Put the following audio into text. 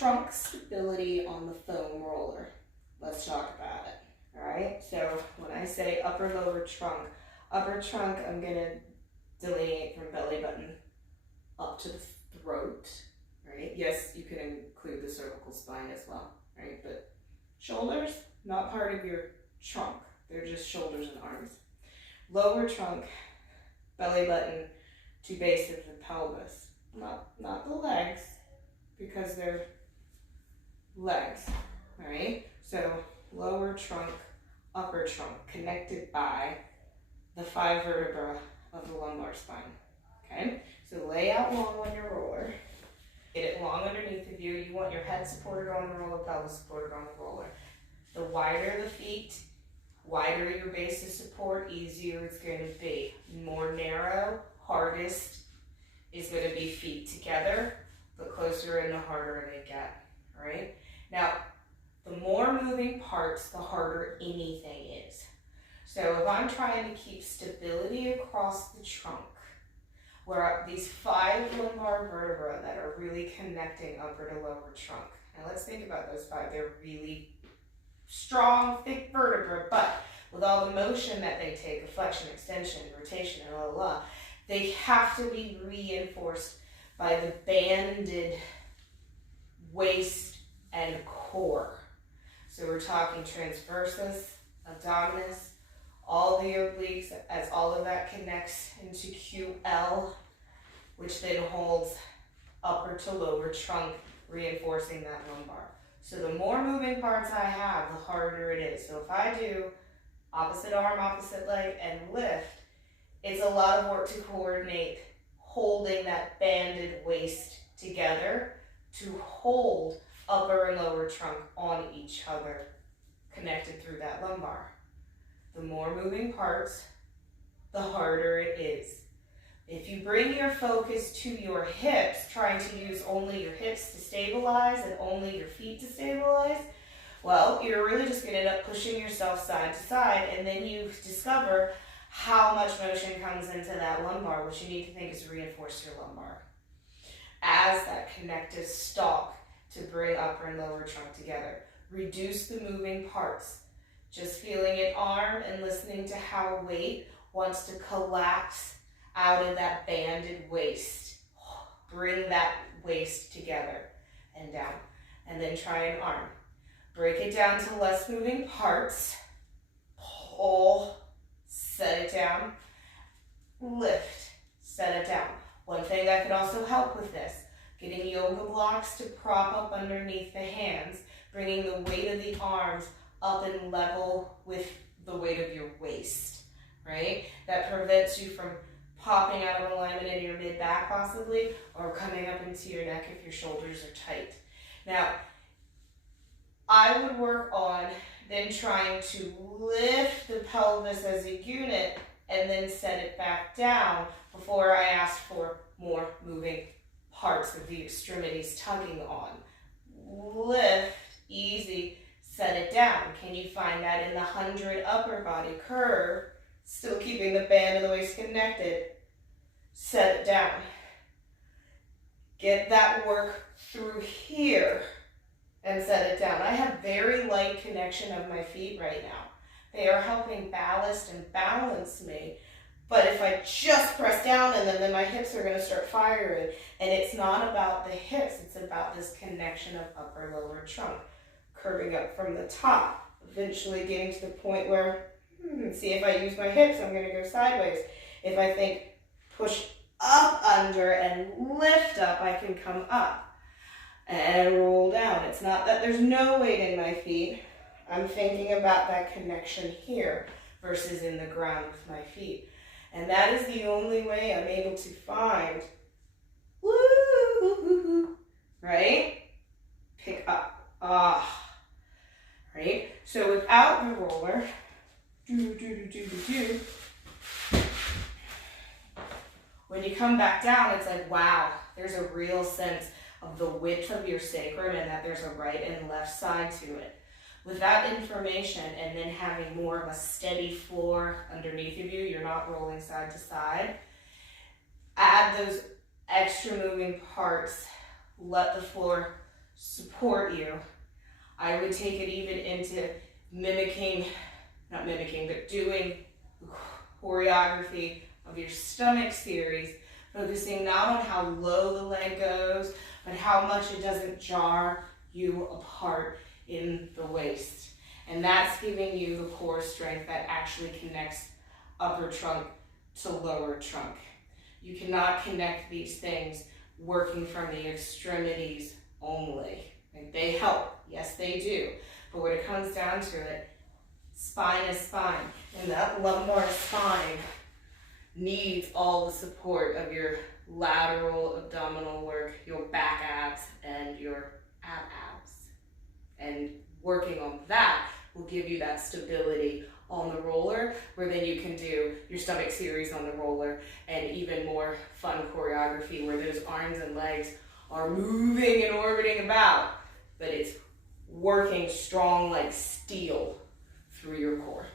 trunk stability on the foam roller. Let's talk about it. All right, so when I say upper lower trunk, upper trunk, I'm going to delineate from belly button up to the throat, right? Yes, you can include the cervical spine as well, right? But shoulders, not part of your trunk. They're just shoulders and arms. Lower trunk, belly button to base of the pelvis. Not the legs, because they're legs, all right? So lower trunk, upper trunk, connected by the 5 vertebrae of the lumbar spine, okay? So lay out long on your roller. Get it long underneath of you. You want your head supported on the roller, pelvis supported on the roller. The wider the feet, wider your base of support, easier it's going to be. More narrow, hardest is going to be feet together. The closer and the harder they get, all right? Now, the more moving parts, the harder anything is. So if I'm trying to keep stability across the trunk, where these 5 lumbar vertebrae that are really connecting upper to lower trunk. Now let's think about those 5. They're really strong, thick vertebrae, but with all the motion that they take, flexion, extension, rotation, and blah, blah, blah, they have to be reinforced by the banded waist and core. So we're talking transversus, abdominis, all the obliques, as all of that connects into QL, which then holds upper to lower trunk, reinforcing that lumbar. So the more moving parts I have, the harder it is. So if I do opposite arm, opposite leg, and lift, it's a lot of work to coordinate holding that banded waist together to hold upper and lower trunk on each other, connected through that lumbar. The more moving parts, the harder it is. If you bring your focus to your hips, trying to use only your hips to stabilize and only your feet to stabilize, well, you're really just going to end up pushing yourself side to side, and then you discover how much motion comes into that lumbar, which you need to think is reinforce your lumbar as that connective stalk to bring upper and lower trunk together. Reduce the moving parts. Just feeling an arm and listening to how weight wants to collapse out of that banded waist. Bring that waist together and down. And then try an arm. Break it down to less moving parts. Pull, set it down. Lift, set it down. One thing that could also help with this, getting yoga blocks to prop up underneath the hands, bringing the weight of the arms up and level with the weight of your waist, right? That prevents you from popping out of alignment in your mid-back possibly, or coming up into your neck if your shoulders are tight. Now, I would work on then trying to lift the pelvis as a unit and then set it back down before I ask for more moving parts of the extremities tugging on. Lift, easy. Set it down. Can you find that in the 100 upper body curve? Still keeping the band of the waist connected. Set it down. Get that work through here and set it down. I have very light connection of my feet right now. They are helping ballast and balance me. But if I just press down and then my hips are going to start firing, and it's not about the hips, it's about this connection of upper lower trunk. Curving up from the top, eventually getting to the point where, see, if I use my hips, I'm going to go sideways. If I think push up under and lift up, I can come up and roll down. It's not that there's no weight in my feet. I'm thinking about that connection here versus in the ground with my feet. And that is the only way I'm able to find, woo, right? Pick up. Right? So without the roller, when you come back down, it's like, wow, there's a real sense of the width of your sacrum and that there's a right and left side to it. With that information and then having more of a steady floor underneath of you, you're not rolling side to side, add those extra moving parts, let the floor support you. I would take it even into not mimicking, but doing choreography of your stomach series, focusing not on how low the leg goes, but how much it doesn't jar you apart in the waist. And that's giving you the core strength that actually connects upper trunk to lower trunk. You cannot connect these things working from the extremities only. Like, they help, yes they do, but when it comes down to it, spine is spine, and that lumbar spine needs all the support of your lateral abdominal work, your back abs, and your abs. And working on that will give you that stability on the roller, where then you can do your stomach series on the roller and even more fun choreography where those arms and legs are moving and orbiting about, but it's working strong like steel through your core.